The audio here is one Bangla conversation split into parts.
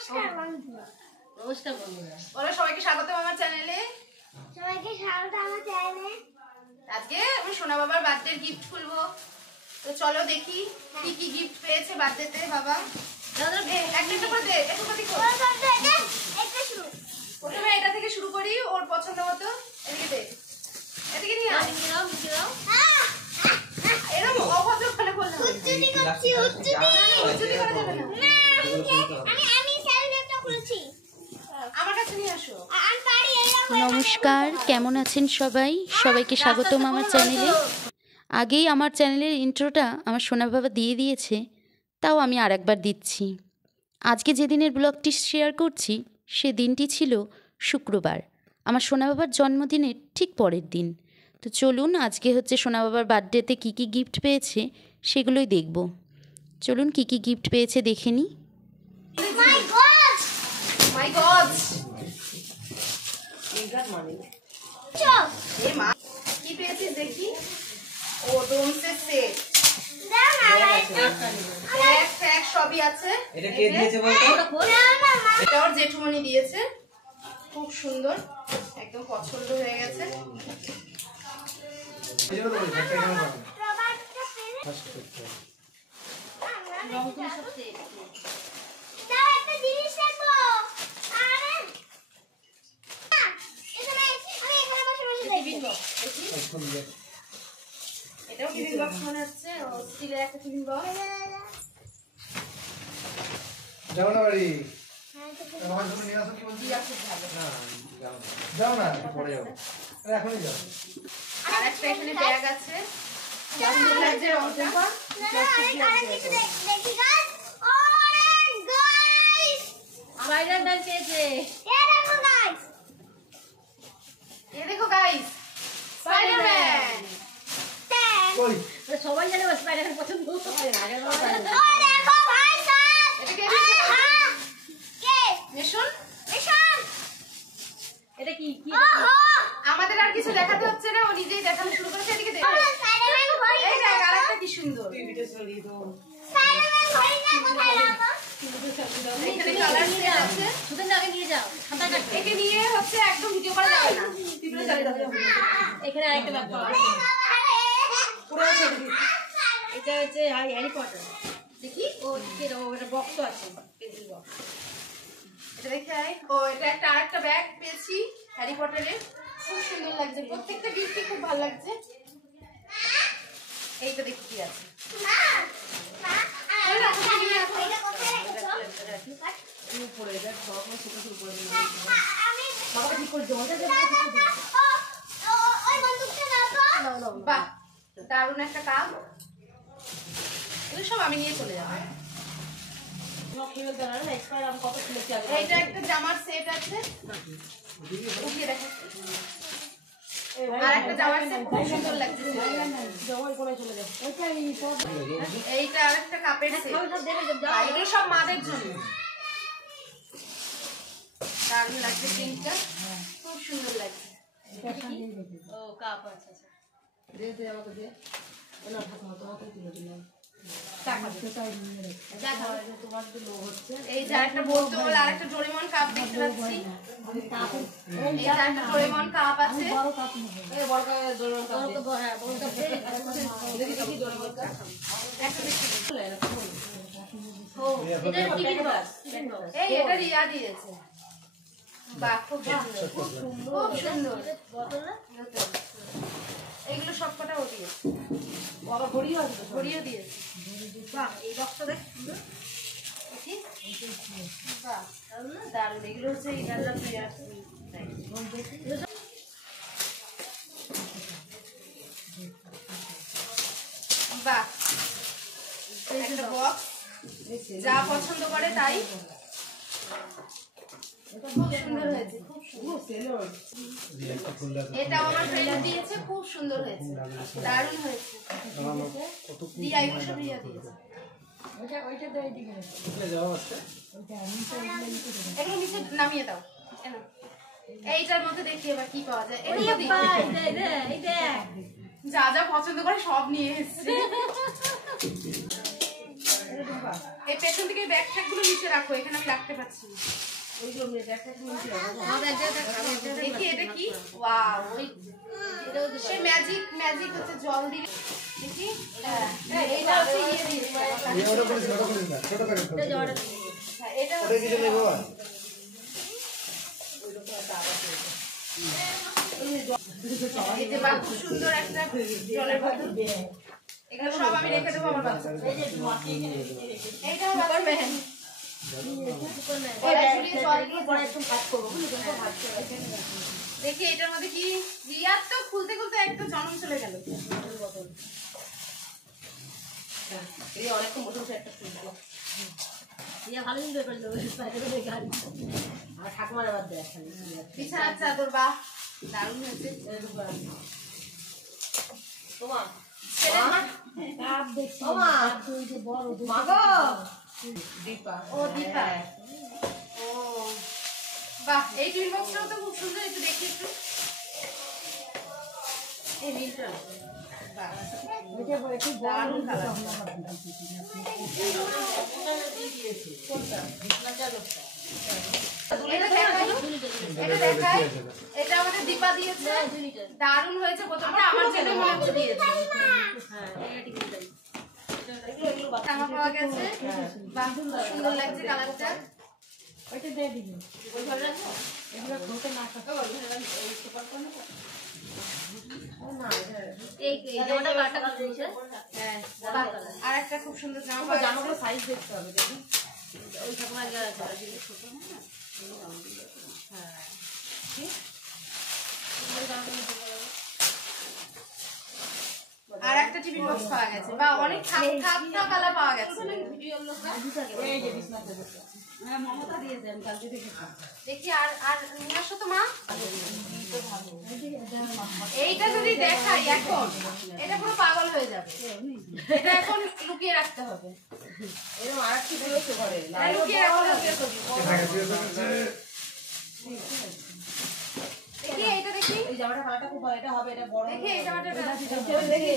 নমস্কার বন্ধুরা। নমস্কার বন্ধুরা, বলো সবাইকে স্বাগত আমার চ্যানেলে। সবাইকে স্বাগত আমার চ্যানেলে। আজকে আমি সোনা বাবার বার্থডে গিফট খুলবো, তো চলো দেখি কি কি গিফট পেয়েছে বার্থডেতে বাবা। একটা করে দে, একটু করে দিও। প্রথমে এটা থেকে শুরু করি, ওর পছন্দ মতো। এদিকে দে, এদিকে নিয়ে আয়। এরকম অভদ্র করে বলতে হবে। হুজ্জুতি করছি, হুজ্জুতি। হুজ্জুতি করা যাবে না। আমি স্যালুটেটা খুলছি। আমার কাছে নিয়ে আসো। আমি পারি এরকম। নমস্কার, কেমন আছেন সবাই? সবাইকে স্বাগতম আমার চ্যানেলে। আগেই আমার চ্যানেলের ইন্ট্রোটা আমার সোনা বাবা দিয়ে দিয়েছে, তাও আমি আরেকবার দিচ্ছি। আজকে যেদিনের ব্লগটি শেয়ার করছি সে দিনটি ছিল শুক্রবার, আমার সোনা বাবার জন্মদিনের ঠিক পরের দিন। তো চলুন, আজকে হচ্ছে সোনা বাবার বার্থডেতে কী কী গিফট পেয়েছে সেগুলোই দেখব। চলুন কী কী গিফট পেয়েছে দেখে নিই। মাই গড, মাই গড, চল এ মা কি পেয়েছিস দেখি। ও ডোমসের সেট, দাও না এটা। ব্যাগ ফ্যাগ সবই আছে। এটা কে দিয়েছে বলতো? দাও না মা। এটা ওর জেঠুমনি দিয়েছে, খুব সুন্দর, একদম পছন্দ হয়ে গেছে। রবার্টটা পেরে দাও, একটা জিনিস দেখবো। আরে এখানে আমি এখানে বসে বসে দেখবো। এটাও টিফিন বক্স মনে হচ্ছে, ও স্টিলের একটা টিফিন বক্স। যাও না বাড়ি, হ্যাঁ তো আমার জন্য নিয়ে আসো কি বলছি? দিয়া খুব ভালো। না, যাও না, একটু পরে যাবো। এখনই যাও। আর একটা এখানে ব্যাগ আছে, সুন্দর লাগছে রংটা। দেখি গাইস, অরেঞ্জ গাইস, স্পাইডারম্যান পেয়েছে। এই দেখো গাইস, এ দেখো গাইস, স্পাইডারম্যান। কই? সবাই জানে স্পাইডারম্যান পছন্দ। ও দেখো ভাই সাহেব, এটা কে দিয়েছে? হ্যাঁ কে নিশুন, নিশান, এটা কি কি ওহো আমাদের আর কিছু দেখাতে হচ্ছে না, ও নিজেই দেখানো শুরু করেছে। এদিকে দেখ, স্পাইডারম্যান ঘড়ি, এই দেখ আরেকটা কি সুন্দর। স্পাইডারম্যান ঘড়িটা কোথায় রাখো? এখানে কালার সেট আছে। সুতরাং আগে নিয়ে যাও খাতা কাটতে। একে নিয়ে হচ্ছে একদম ভিডিও করা যাবে না, তীব্র চলে যাবে। এখানে আরেকটা ব্যাগ পাওয়া আছে। পুরো ছেড়ে দিই। এটা হচ্ছে হ্যারি পটার। দেখি ও এটা বক্স আছে, পেন্সিল বক্স। এটা দেখে আয়। ও এটা একটা আরেকটা ব্যাগ পেয়েছি হ্যারি পটারের, খুব সুন্দর লাগছে। প্রত্যেকটা গিফটই খুব ভালো লাগছে। এইটা দেখি কি আছে। মা মা এটা কোথায় রেখেছো? উপরে দেখ সব ছোট ছোট উপরে দিন। আমি বাবা ঠিক করে দাও। ওই বন্দুকটা দাও তো। বাহ, দারুণ একটা কাপ। এগুলো সব আমি নিয়ে চলে যাবো। কত খুলেছি আগে। এইটা একটা জামার সেট আছে, উঠিয়ে দেখো। আর একটা জামার সেট খুব সুন্দর লাগছে। জমার করে চলে যাও। এইটা আরেকটা কাপের সেট, দেবে যাও। এগুলো সব মাদের জন্য। দারুণ লাগছে প্রিন্টটা, খুব সুন্দর লাগছে। ও কাপ আছে। দে দে আমাকে দে। না ঠাকুমা তোমাকে তুলে দিলাম। তোমার তো লোভ হচ্ছে। এই যে একটা বোতল আর একটা ডোরেমন কাপ দেখতে পাচ্ছি। এই যে একটা ডোরেমন কাপ আছে। এই বড় কাপ ডোরেমন কাপ দে। হ্যাঁ বড় কাপ দে। দেখি দেখি ডোরেমন কাপ। একটা দেখি। ও এটা টিফিন বক্স। Tiffin box. এই এটা রিয়া দিয়েছে। বাহ, খুব সুন্দর, খুব সুন্দর। বোতল না? এগুলো সবকটা ও দিয়েছে, বাবা ঘড়িও আছে তো। ঘড়িও দিয়েছে। বাহ, এই বক্সটা দেখ সুন্দর। দেখি। বাহ, দারুণ না? দারুণ। এগুলো হচ্ছে ইনাররা প্লেয়ার। বাহ, একটা বক্স, যা পছন্দ করে তাই। খুব সুন্দর হয়েছে, খুব সুন্দর। এটা আমার ফ্রেন্ড দিয়েছে, খুব সুন্দর হয়েছে, দারুণ হয়েছে। দিয়া এগুলো সব রিয়া দিয়েছে। এগুলো নিচে নামিয়ে দাও। এনো। এইটার মধ্যে দেখি এবার কি পাওয়া যায়। এগুলো দিই। যা যা পছন্দ করে সব নিয়ে এসেছে। এই পেছন দিকে ব্যাগ ট্যাগগুলো নিচে রাখো, এখানে আমি রাখতে পারছি না। দেখি এটা কি, ওয়াও, ওই সে ম্যাজিক ম্যাজিক হচ্ছে জল দিয়ে দেখি। হ্যাঁ এইটা হচ্ছে ইয়ে দিয়েছে, হ্যাঁ এটা এই যে বা খুব সুন্দর একটা জলের বোতল। এগুলো সব আমি রেখে দেবো আমার বাচ্চা। এইটা আমার বাচ্চা মেহেন। দেখি এটার মধ্যে কি, রিয়ার তো খুলতে খুলতে একটা জন্ম চলে গেল। অনেকক্ষণ বসে একটা খুলবো। বিছানার চাদর, বাহ দারুণ হয়েছে। দীপা, ও দীপা, ও বাহ, এই টিফিন বক্সটাও তো খুব সুন্দর, একটু দেখি একটু। এই নীলটা বাহ, দারুণ কালার। এটা দেখাই, এটা আমাদের দীপা দিয়েছে, দারুণ হয়েছে বোতলটা, আমার ছেলে মনে করে দিয়েছে। জামা পাওয়া গেছে, বাহ সুন্দর লাগছে কালারটা। আর একটা খুব সুন্দর জামা, জামাগুলো সাইজ দেখতে হবে। ওই ঠাকুমার ছোট না, আর একটা টিফিন বক্স পাওয়া গেছে, বা অনেক খাপটা কালার পাওয়া গেছে। দেখি আর আর নিয়ে আসো তো মা। এইটা যদি দেখাই এখন, এটা পুরো পাগল হয়ে যাবে। এটা এখন লুকিয়ে রাখতে হবে। এরকম আর কি রয়েছে ঘরে, লুকিয়ে রাখতে হবে। দেখি এইটা, দেখি এই জামাটা কালারটা খুব ভালো, এটা হবে, এটা বড়। দেখি এই জামাটা দেখি।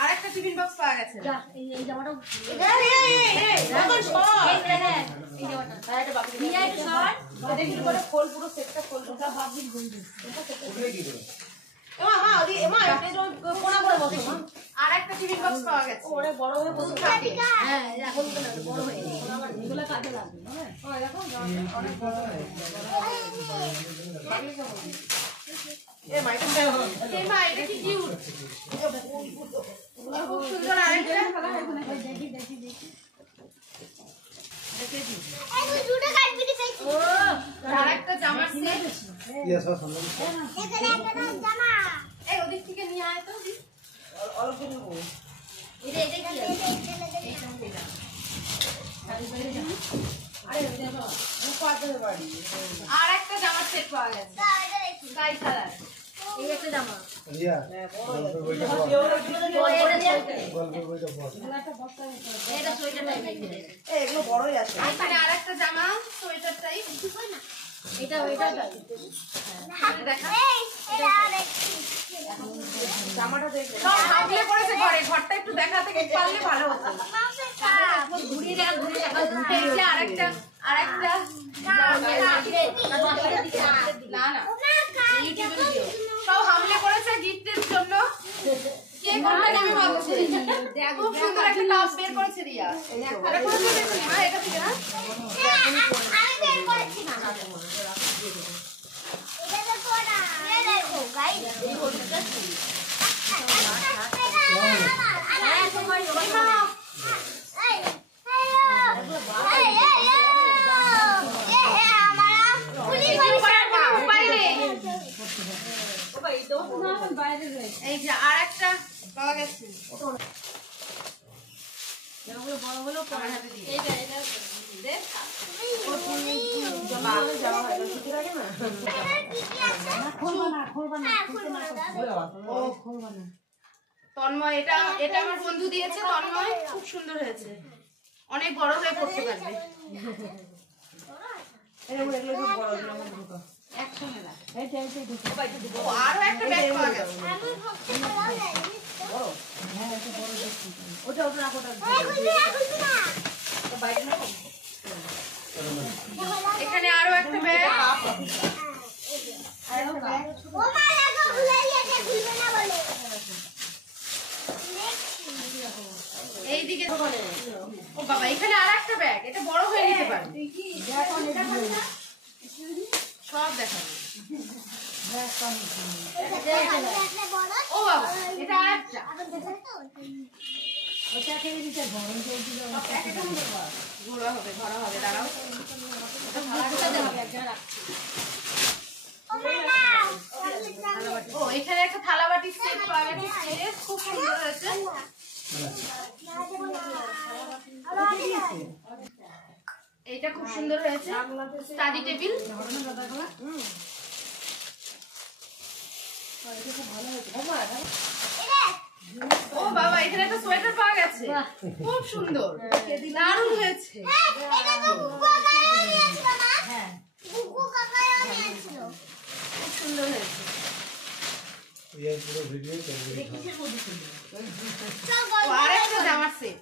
আর একটা টিফিন বক্স পাওয়া গেছে। এই জামাটা খোল, পুরো সেটটা খোল। আর একটা টিফিন বক্স পাওয়া গেছে, বড় হয়ে বড় হয়ে কাজে লাগবে। এটা কি কিউট, খুব সুন্দর। আর একটা জামার সেট, এই ওদিক থেকে নিয়ে আয় তো। আর একটা জামার সেট পাওয়া গেছে, স্কাই কালার। এই একটা জামা, এগুলো বড়ই আছে। এখানে আর একটা জামা, সোয়েটার টাইপ। এটা ওইটা জামাটা দেখবে, সব হাবলে পড়েছে ঘরে। ঘরটা একটু দেখাতে পারলে ভালো হতো। ঘুরিয়ে দেখা, ঘুরিয়ে দেখা। আরেকটা আরেকটা না না, ইউটিউবে ভিডিও সব হামলে পড়েছে গিফটের জন্য। কে কোনটা নেবে ভাবছে। খুব সুন্দর একটা কাপ বের করেছে রিয়া। আরে কোন থেকে দেখছিস না, এটা থেকে না, আমি বের করেছি না। এটা দেখো না, এই দেখো গাইস, এই হলুদটা কি? এই যে আর একটা পাওয়া গেছে, বড় হলো পরে হাতে দিয়ে। তন্ময়, এটা এটা আমার বন্ধু দিয়েছে, তন্ময়। খুব সুন্দর হয়েছে, অনেক বড় হয়ে পড়তে পারবে। একসঙ্গে রাখ। ও, আরো একটা ব্যাগ পাওয়া গেছে। আমি ভক্তি করাও নাই জানিস তো? ওটা ওটা রাখ, ওটা এই খুলবি না, খুলবি না। এখানে আরো একটা ব্যাগ। ও মা দেখো খুলে দিয়েছে, খুলবে না বলে। এইদিকে ও বাবা, এখানে আর একটা ব্যাগ, এটা বড় হয়ে নিতে পারে। সব দেখাবো। একটা বড়, ও বাবা, এটা আর একটা। আবার দেখালে তো? ঘোরা হবে, ধরা হবে, দাঁড়াও। ও মা নাও। ও, এখানে একটা থালা বাটি সেট পাওয়া গেছে, সেট খুব সুন্দর হয়েছে। এইটা খুব সুন্দর হয়েছে, স্টাডি টেবিল। ও বাবা, এখানে একটা সোয়েটার পাওয়া গেছে, খুব সুন্দর, দারুণ হয়েছে। এটা তো বুকু কাকাও নিয়েছিল মা। বুকু কাকাও নিয়েছিল। খুব সুন্দর হয়েছে। এই পুরো ভিডিও চলবে। চল ও, গল্প আর একটা জামার সেট।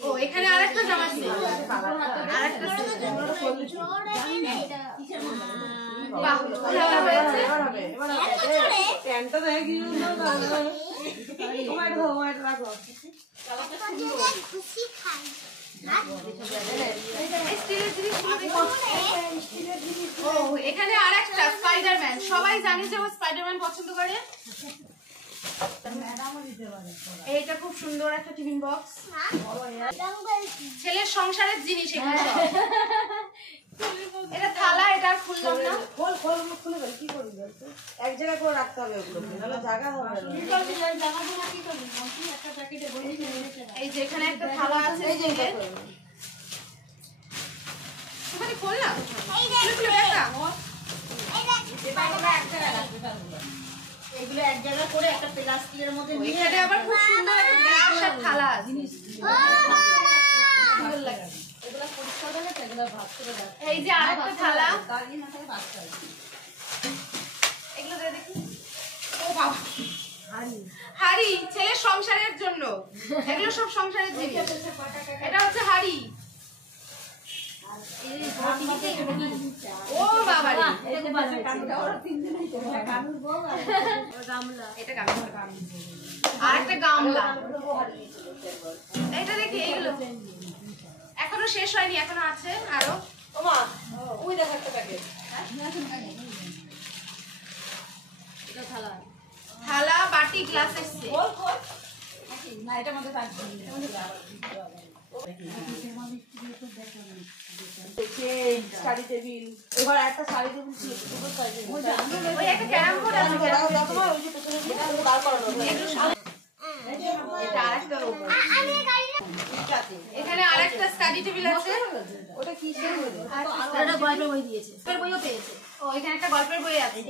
ও, এখানে আর একটা জামার সেট, আর একটা সেট। বাহ, ভালো হয়েছে। খুশি খাই। এই স্টিলের জিনিসগুলো দেখো। ও, এখানে আর একটা স্পাইডারম্যান। সবাই জানে যে ও স্পাইডারম্যান পছন্দ করে। এইটা খুব সুন্দর একটা টিফিন বক্স। ছেলের সংসারের জিনিস এগুলো সব। এটা থালা, এটা আর খুললাম না। এক জায়গায় করে রাখতে হবে ওগুলো, নাহলে জায়গা হবে না। এই যে এখানে একটা থালা আছে, স্টিলের। ওখানে খুললাম, খুলে দেখা। এগুলো এক জায়গায় করে একটা প্লাস্টিকের মধ্যে নিয়ে এখানে আবার খুব সুন্দর একটা গ্লাস আর থালা আছে। এই যে আরেকটা থালা, এগুলো দিয়ে দেখি। ও বাবা, হাড়ি, ছেলের সংসারের জন্য। এগুলো সব সংসারের জিনিস। এটা হচ্ছে হাড়ি। ও বাবা রে, এটা গামলা। আর একটা গামলা। এটা দেখি, এগুলো এখনো শেষ হয়নি, এখনো আছে আরো। ওমা ওই দেখো একটা প্যাকেট। থালা, বাটি, গ্লাসের সেট। স্টাডি টেবিল, এবার একটা স্টাডি টেবিল ছিল দুটো সাইজে। ওই একটা ক্যারাম বোর্ড আছে। তোমার ওই যে পেছনে যেটা বার করানো এগুলো সব- এটা আরেকটা রুম। আমি গাড়ি এখানে আরেকটা স্টাডি টেবিল আছে। ওটা কি ছিল? গল্পের বইও পেয়েছে। ও, এখানে একটা গল্পের বই আছে।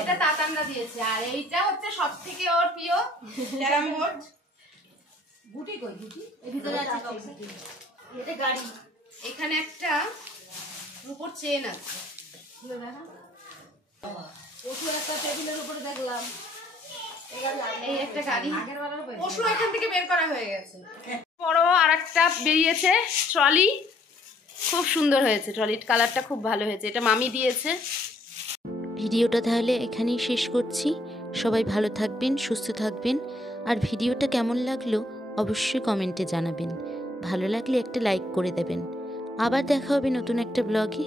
এটা তাতানরা দিয়েছে। আর এইটা হচ্ছে সব থেকে ওর প্রিয় ক্যারাম বোর্ড। গুটি কই গুটি? এর ভিতরে আছে বক্সে। এটা গাড়ি। এখানে একটা রূপোর চেন আছে। ওষুধ একটা টেবিলের উপরে দেখলাম। এই একটা গাড়ি। পশু এখান থেকে বের করা হয়ে গেছে। বড় আরেকটা বেরিয়েছে ট্রলি, খুব সুন্দর হয়েছে। ট্রলির কালারটা খুব ভালো হয়েছে, এটা মামি দিয়েছে। ভিডিওটা তাহলে এখানেই শেষ করছি। সবাই ভালো থাকবেন, সুস্থ থাকবেন। আর ভিডিওটা কেমন লাগলো অবশ্যই কমেন্টে জানাবেন। ভালো লাগলে একটা লাইক করে দেবেন। আবার দেখা হবে নতুন একটা ব্লগে।